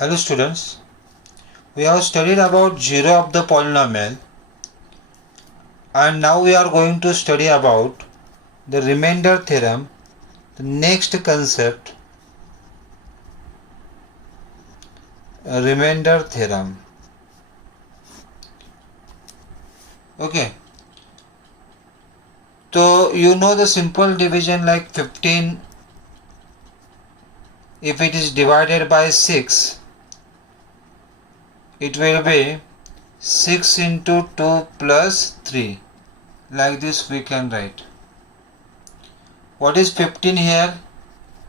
Hello students, we have studied about zero of the polynomial and now we are going to study about the remainder theorem, the next concept, remainder theorem. Okay, so you know the simple division like 15, if it is divided by 6, it will be 6 into 2 plus 3. Like this we can write. What is 15 here?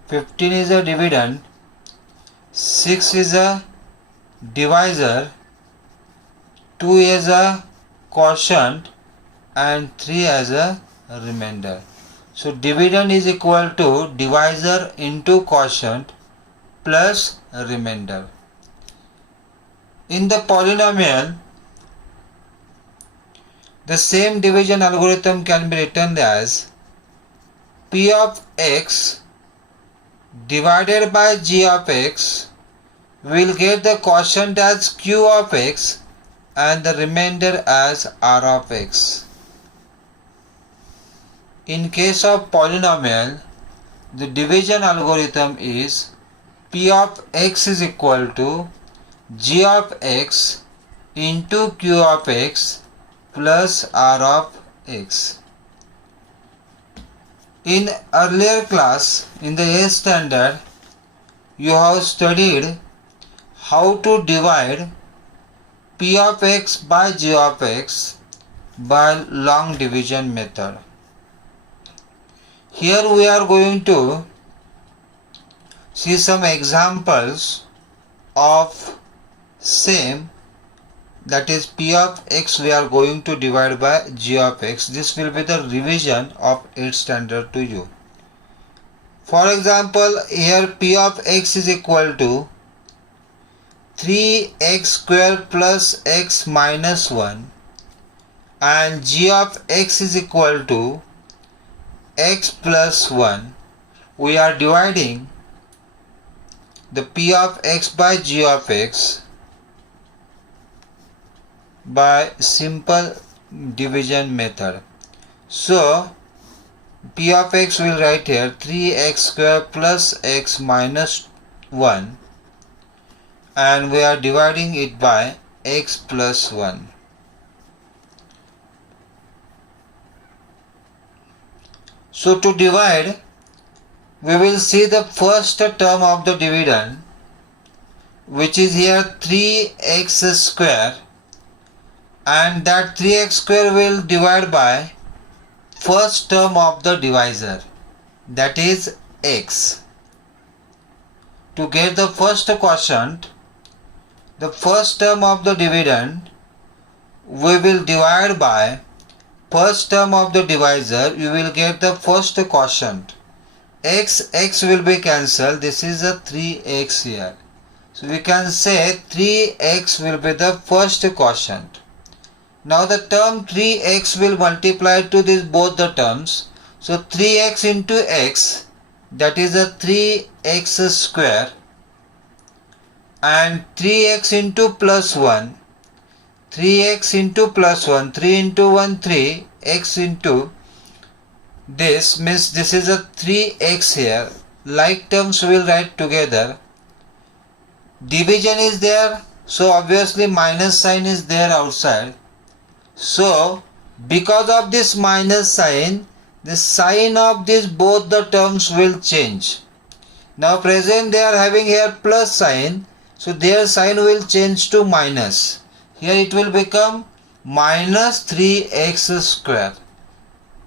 15 is a dividend, 6 is a divisor, 2 is a quotient and 3 as a remainder. So dividend is equal to divisor into quotient plus remainder. In the polynomial, the same division algorithm can be written as P of x divided by g of x. We will get the quotient as q of x and the remainder as r of x. In case of polynomial, the division algorithm is P of x is equal to g of x into q of x plus r of x. In earlier class, in the 8th standard, you have studied how to divide P of x by g of x by long division method. Here we are going to see some examples of same, that is P of x we are going to divide by g of x. This will be the revision of 8th standard to you. For example, here P of x is equal to 3x square plus x minus 1 and g of x is equal to x plus 1. We are dividing the P of x by g of x by simple division method. So P of x will write here 3x square plus x minus 1 and we are dividing it by x plus 1. So to divide, we will see the first term of the dividend, which is here 3x square, and that 3x square will divide by first term of the divisor, that is x. To get the first quotient, the first term of the dividend, we will divide by first term of the divisor. You will get the first quotient. X will be cancelled. This is a 3x here. So we can say 3x will be the first quotient. Now the term 3x will multiply to this both the terms. So 3x into x, that is a 3x square, and 3x into plus 1, 3x into plus 1, 3 into 1, 3, x into this means this is a 3x here. Like terms we will write together. Division is there, so obviously minus sign is there outside. So because of this minus sign, the sign of this both the terms will change. Now present they are having here plus sign, so their sign will change to minus. Here it will become minus 3x square.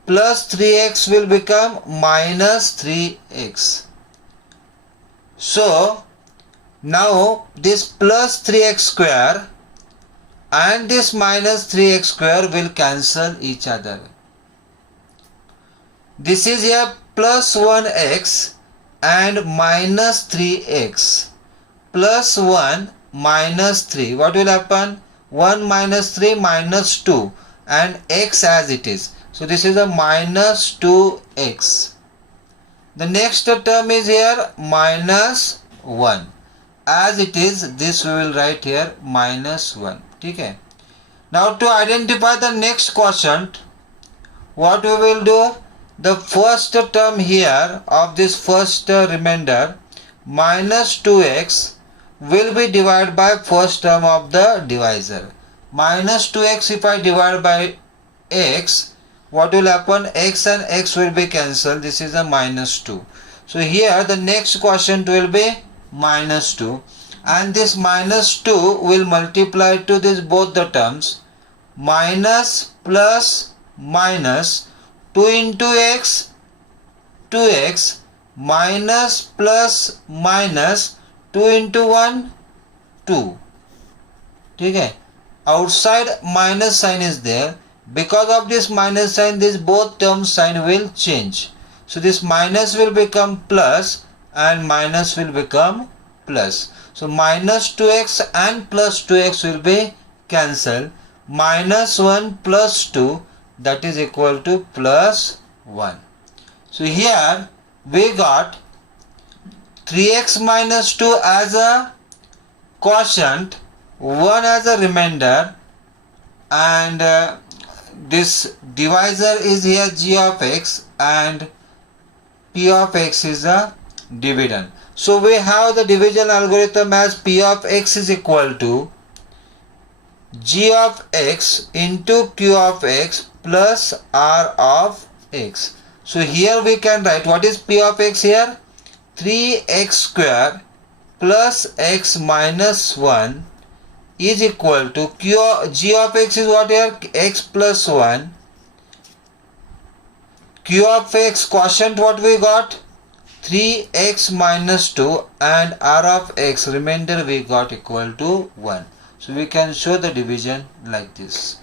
Plus 3x will become minus 3x. So now this plus 3x square and this minus 3x square will cancel each other. This is here plus 1x and minus 3x. Plus 1 minus 3. What will happen? 1 minus 3 minus 2 and x as it is. So this is a minus 2x. The next term is here minus 1. as it is, this we will write here minus 1. Okay. Now to identify the next quotient, what we will do? The first term here of this first remainder minus 2x will be divided by first term of the divisor. Minus 2x, if I divide by x, what will happen? X and x will be cancelled. This is a minus 2. So here the next quotient will be minus 2, and this minus 2 will multiply to this both the terms, minus plus minus 2 into x, 2x, minus plus minus 2 into 1, 2. Okay. Outside minus sign is there. Because of this minus sign, this both terms sign will change. So this minus will become plus and minus will become plus. So minus 2x and plus 2x will be cancelled. Minus 1 plus 2, that is equal to plus 1. So here we got 3x minus 2 as a quotient, 1 as a remainder, and this divisor is here g of x and p of x is a dividend. So we have the division algorithm as p of x is equal to g of x into q of x plus r of x. So here we can write what is p of x here? 3x square plus x minus 1 is equal to g of x is what here? X plus 1. Q of x quotient what we got? 3x minus 2, and r of x remainder we got equal to 1. So we can show the division like this.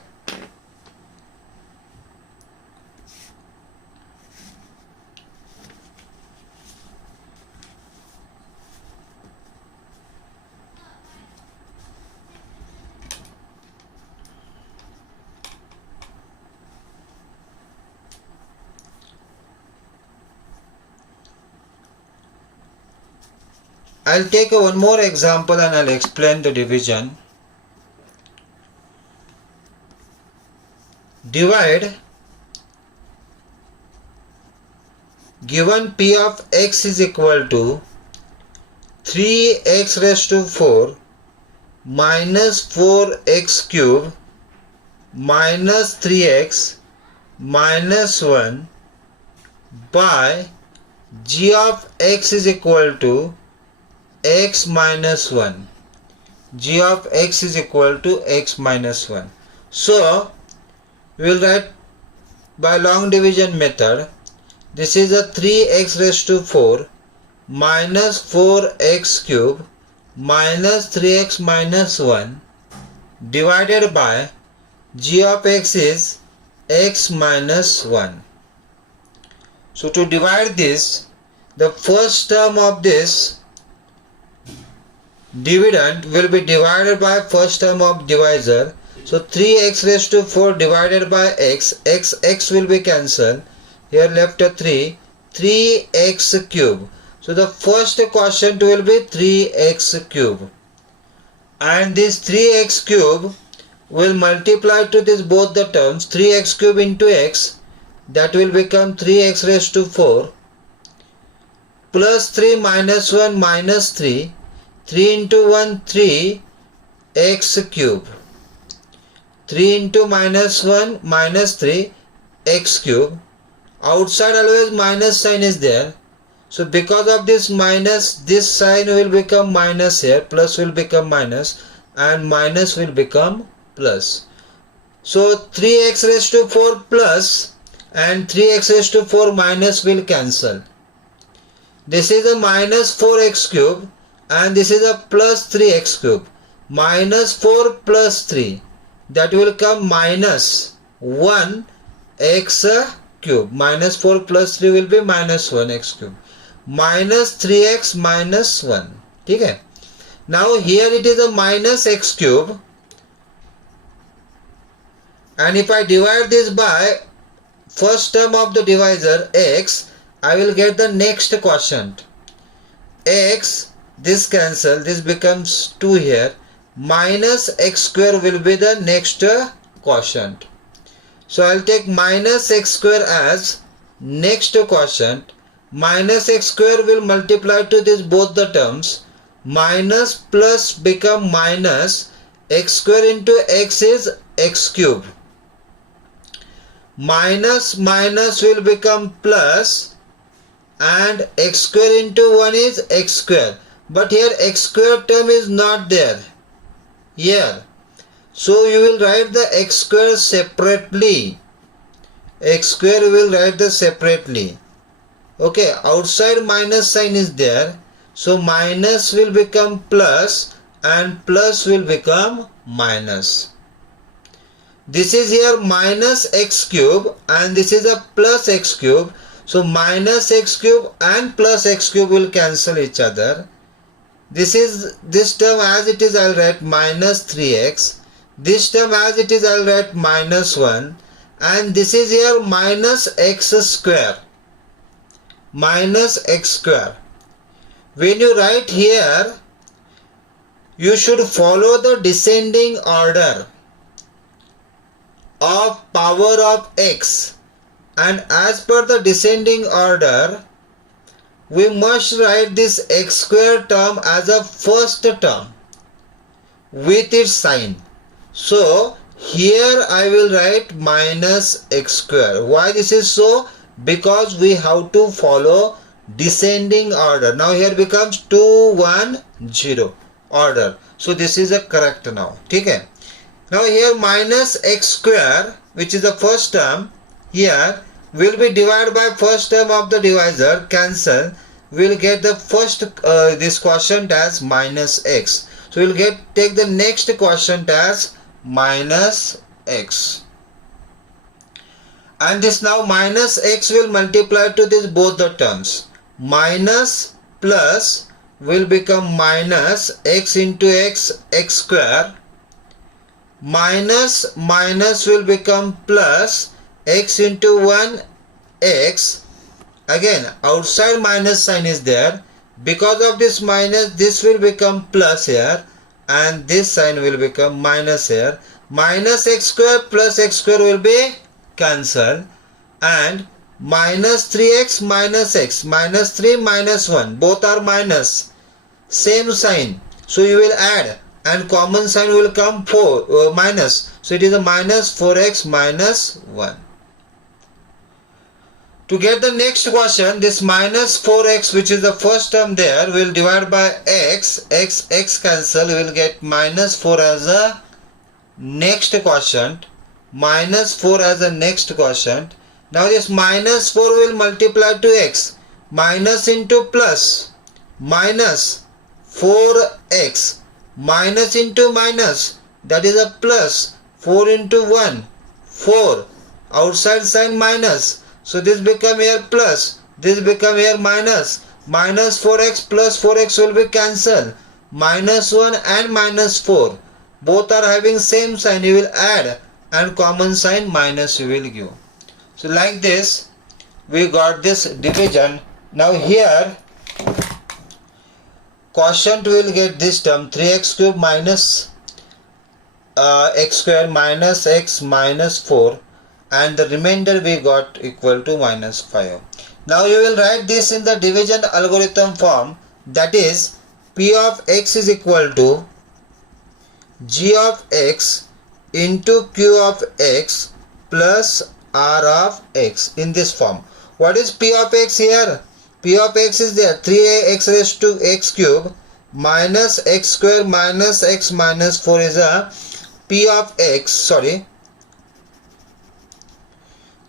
I'll take one more example and I'll explain the division. Divide given p of x is equal to 3x raised to 4 minus 4x cube minus 3x minus 1 by g of x is equal to x minus 1. G of x is equal to x minus 1. So we will write by long division method. This is a 3x raised to 4 minus 4x cube minus 3x minus 1 divided by g of x is x minus 1. So to divide this, the first term of this dividend will be divided by first term of divisor. So 3x raised to 4 divided by x will be cancelled. Here left a 3x cube. So the first quotient will be 3x cube. And this 3x cube will multiply to this both the terms, 3x cube into x, that will become 3x raised to 4 plus 3 minus 1 minus 3. 3 into 1, 3 x cube. 3 into minus 1 minus 3 x cube. Outside always minus sign is there. So because of this minus, this sign will become minus here. Plus will become minus and minus will become plus. So 3x raised to 4 plus and 3x raised to 4 minus will cancel. This is a minus 4x cube. And this is a plus 3x cube. Minus 4 plus 3. That will come minus 1x cube. Minus 4 plus 3 will be minus 1x cube. Minus 3x minus 1. Okay. Now here it is a minus x cube. And if I divide this by first term of the divisor x, I will get the next quotient. X this cancel, this becomes 2 here, minus x square will be the next quotient. So I'll take minus x square as next quotient. Minus x square will multiply to this both the terms. Minus plus become minus. X square into x is x cube. Minus minus will become plus, and x square into 1 is x square. But here x square term is not there here. So you will write the x square separately. X square you will write the separately. Okay, outside minus sign is there. So minus will become plus and plus will become minus. This is here minus x cube and this is a plus x cube. So minus x cube and plus x cube will cancel each other. This term as it is I'll write minus 3x. This term as it is I'll write minus 1. And this is here minus x square. Minus x square. When you write here, you should follow the descending order of power of x, and as per the descending order we must write this x square term as a first term with its sign. So here I will write minus x square. Why this is so? Because we have to follow descending order. Now here becomes 2 1 0 order. So this is a correct now. Okay. Now here minus x square, which is the first term, here will be divided by first term of the divisor, cancel. We will get the first this quotient as minus x. So we will take the next quotient as minus x. And this now minus x will multiply to this both the terms. Minus plus will become minus x into x square. Minus minus will become plus x into 1 x. Again outside minus sign is there. Because of this minus, this will become plus here and this sign will become minus here. Minus x square plus x square will be cancelled, and minus 3x minus x, minus 3 minus 1, both are minus, same sign. So you will add and common sign will come minus. So it is a minus 4x minus 1. To get the next question, this minus 4x, which is the first term there, will divide by x, x cancel, we will get minus 4 as a next quotient, minus 4 as a next quotient. Now this minus 4 will multiply to x, minus into plus, minus 4x, minus into minus, that is a plus, 4 into 1, 4, outside sign minus, so this become here plus, this become here minus, minus 4x plus 4x will be cancelled, minus 1 and minus 4, both are having same sign, you will add and common sign minus you will give. So like this we got this division. Now here quotient will get this term 3x cube minus x square minus x minus 4, and the remainder we got equal to minus 5. Now you will write this in the division algorithm form, that is p of x is equal to g of x into q of x plus r of x, in this form. What is p of x here? P of x is there, 3x raised to x cube minus x square minus x minus 4 is a p of x,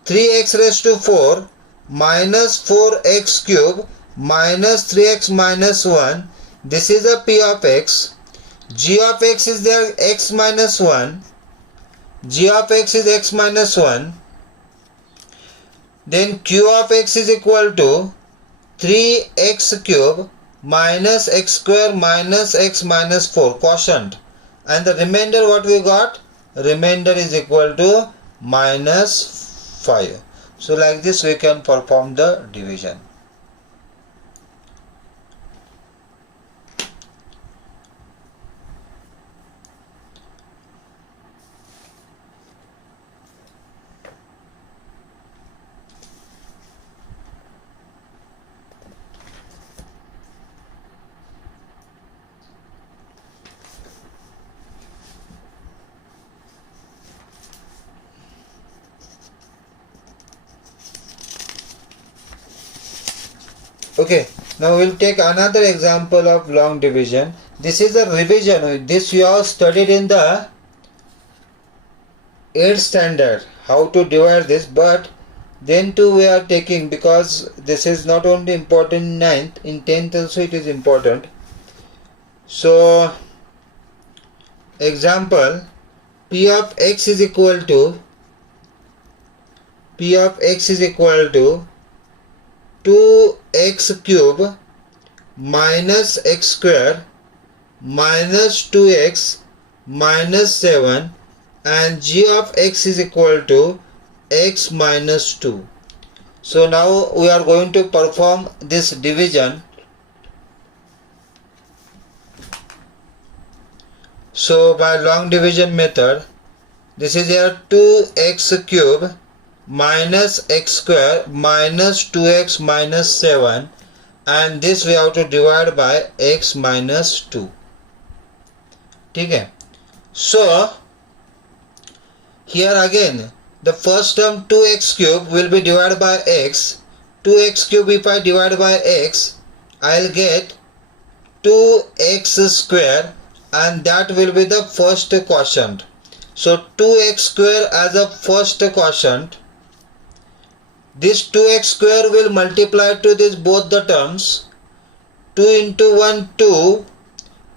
3x raised to 4 minus 4x cube minus 3x minus 1, this is a p of x. G of x is there, x minus 1, g of x is x minus 1, then q of x is equal to 3x cube minus x square minus x minus 4 quotient, and the remainder what we got, remainder is equal to minus 5. So like this we can perform the division. Okay, now we'll take another example of long division. This is a revision. This you have studied in the 8th standard, how to divide this, but then too we are taking, because this is not only important in 9th, in 10th also it is important. So example, p of x is equal to 2x cube minus x square minus 2x minus 7, and g of x is equal to x minus 2. So now we are going to perform this division. So by long division method, this is here 2x cube minus x square minus 2x minus 7, and this we have to divide by x minus 2. Okay. So here again the first term 2x cube will be divided by x. 2x cube if I divide by x, I will get 2x square, and that will be the first quotient. So 2x square as a first quotient. This 2x square will multiply to this both the terms. 2 into 1 2,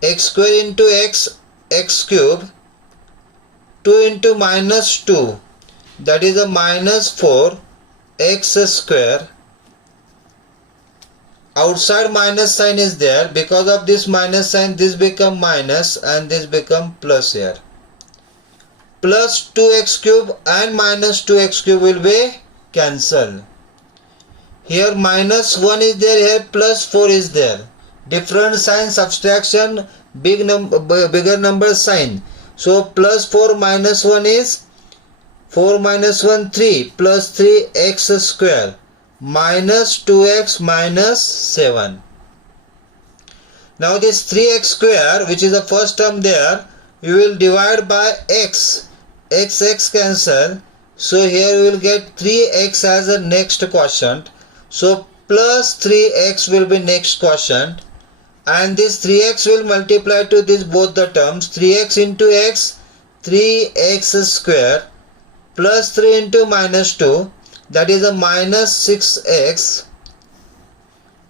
x square into x, x cube. 2 into minus 2, that is a minus 4 x square. Outside minus sign is there, because of this minus sign this become minus and this become plus here. Plus 2x cube and minus 2x cube will be cancelled. Here minus 1 is there, here plus 4 is there. Different sign, subtraction, bigger number sign. So plus 4 minus 1 is 4 minus 1 3 plus 3x square minus 2x minus 7. Now this 3x square, which is the first term there, you will divide by x. X cancel. So here we will get 3x as a next quotient. So plus 3x will be next quotient. And this 3x will multiply to this both the terms. 3x into x, 3x square, plus 3 into minus 2, that is a minus 6x,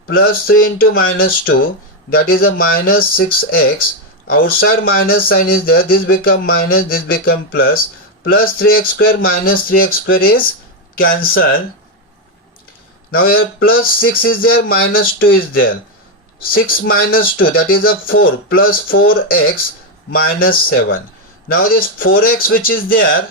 plus 3 into minus 2, that is a minus 6x. Outside minus sign is there, this become minus, this become plus. Plus 3x square minus 3x square is cancelled. Now here plus 6 is there, minus 2 is there. 6 minus 2, that is a 4, plus 4x minus 7. Now this 4x which is there,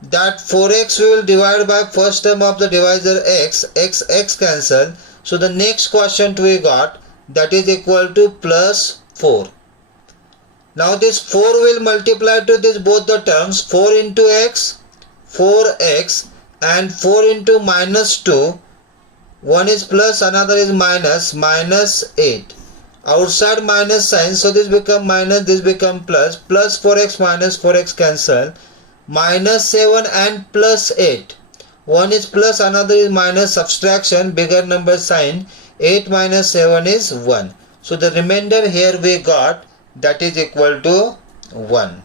that 4x we will divide by first term of the divisor x, x cancel. So the next quotient we got, that is equal to plus 4. Now this 4 will multiply to this both the terms, 4 into x, 4x, and 4 into minus 2, one is plus, another is minus, minus 8. Outside minus sign, so this become minus, this become plus, plus 4x minus 4x cancel, minus 7 and plus 8. One is plus, another is minus, subtraction, bigger number sign, 8 minus 7 is 1. So the remainder here we got, that is equal to 1.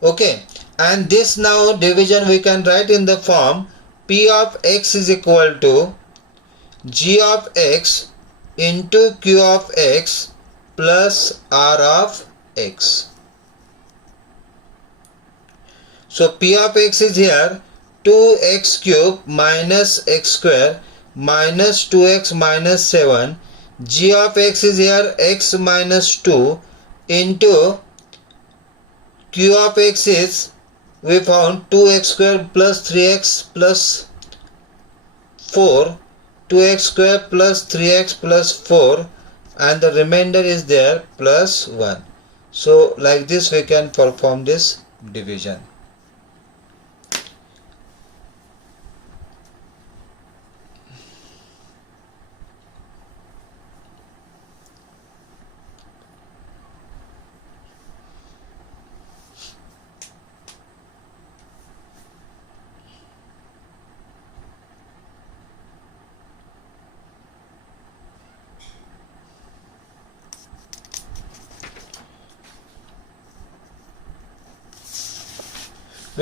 Okay, and this now division we can write in the form p of x is equal to g of x into q of x plus r of x. So p of x is here 2x cube minus x square minus 2x minus 7. G of x is here x minus 2 into q of x is, we found 2x square plus 3x plus 4, 2x square plus 3x plus 4, and the remainder is there plus 1. So like this we can perform this division.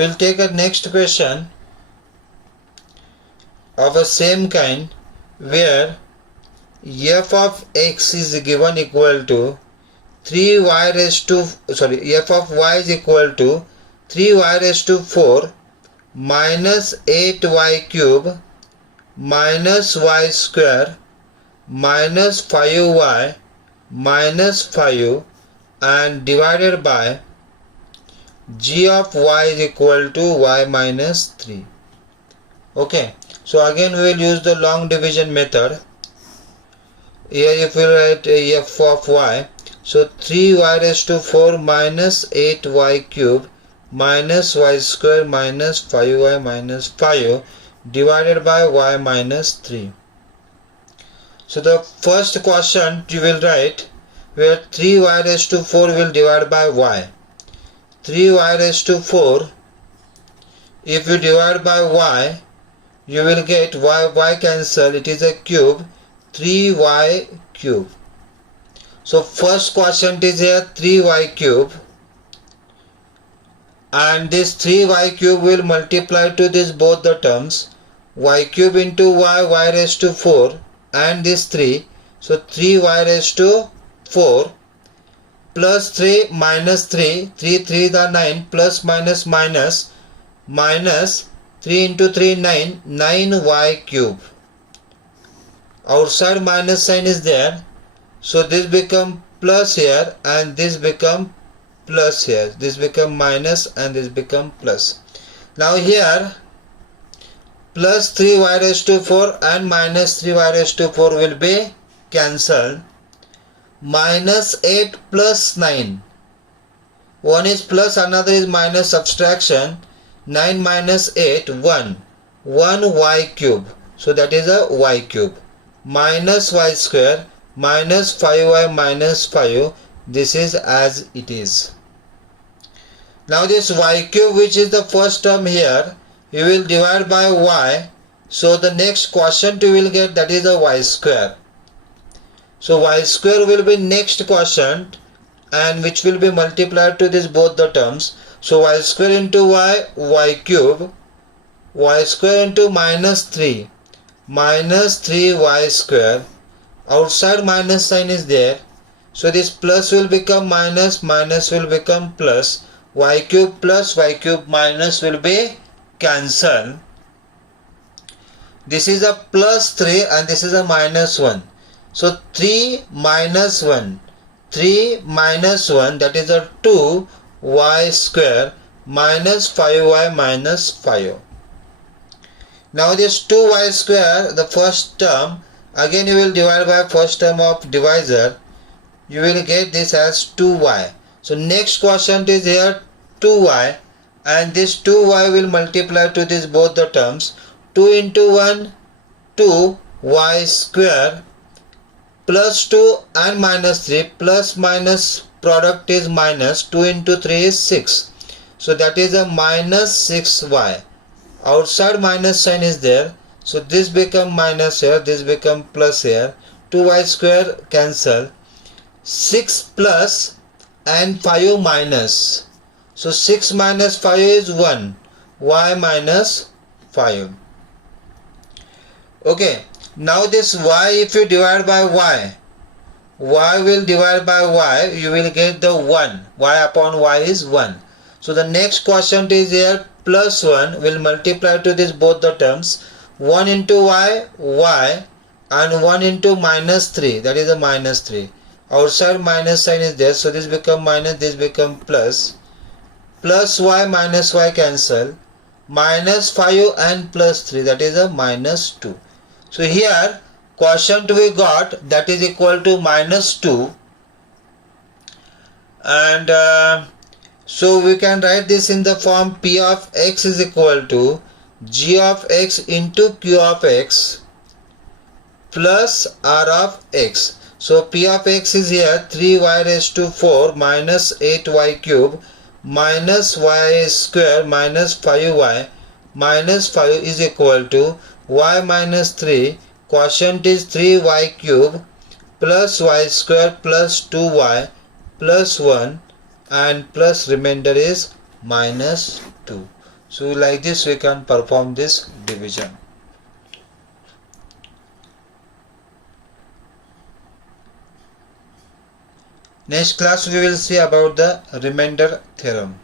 we'll take a next question of a same kind, where f of x is given equal to 3y raised to f of y is equal to 3y raised to 4 minus 8y cube minus y square minus 5y minus 5 and divided by g of y is equal to y minus 3. Okay, so again we will use the long division method. Here if we write f of y, so 3y raised to 4 minus 8y cube minus y square minus 5y minus 5 divided by y minus 3. So the first quotient you will write, where 3y raised to 4 will divide by y. 3y raised to 4, if you divide by y, you will get y cancel, it is a cube, 3y cube. So first quotient is here 3y cube, and this 3y cube will multiply to this both the terms, y cube into y raised to 4 and this 3, so 3y raised to 4 plus 3 minus 3, 3 are 9, plus minus minus, minus 3 into 3 9, 9y cube. Outside minus sign is there, so this become plus here and this become plus here, this become minus and this become plus. Now here plus 3y raised to 4 and minus 3y raised to 4 will be cancelled. Minus 8 plus 9, one is plus, another is minus, subtraction, 9 minus 8, 1 y cube, so that is a y cube, minus y square minus 5y minus 5, this is as it is. Now this y cube, which is the first term here, you will divide by y, so the next quotient you will get, that is a y square. So y square will be next quotient, and which will be multiplied to this both the terms. So y square into y cube, y square into minus 3 y square, outside minus sign is there, so this plus will become minus, minus will become plus, y cube plus y cube minus will be cancelled. This is a plus 3 and this is a minus 1. So 3 minus 1, 3 minus 1, that is a 2y square minus 5y minus 5. Now this 2y square, the first term, again you will divide by first term of divisor, you will get this as 2y. So next quotient is here 2y, and this 2y will multiply to this both the terms, 2 into 1, 2y square plus 2 and minus 3, plus minus product is minus, 2 into 3 is 6, so that is a minus 6y. Outside minus sign is there, so this become minus here, this become plus here, 2y square cancel, 6 plus and 5 minus, so 6 minus 5 is 1, y minus 5. Okay, now this y, if you divide by y will divide by y, you will get the 1, y upon y is 1. So the next quotient is here, plus 1 will multiply to this both the terms, 1 into y, and 1 into minus 3, that is a minus 3. Outside minus sign is there, so this become minus, this become plus, plus y minus y cancel, minus 5 and plus 3, that is a minus 2. So here quotient we got, that is equal to minus 2, and so we can write this in the form p of x is equal to g of x into q of x plus r of x. So p of x is here 3y raised to 4 minus 8y cube minus y square minus 5y minus 5 is equal to y minus 3, quotient is 3y cube plus y square plus 2y plus 1 and plus remainder is minus 2. So like this we can perform this division. Next class we will see about the remainder theorem.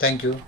Thank you.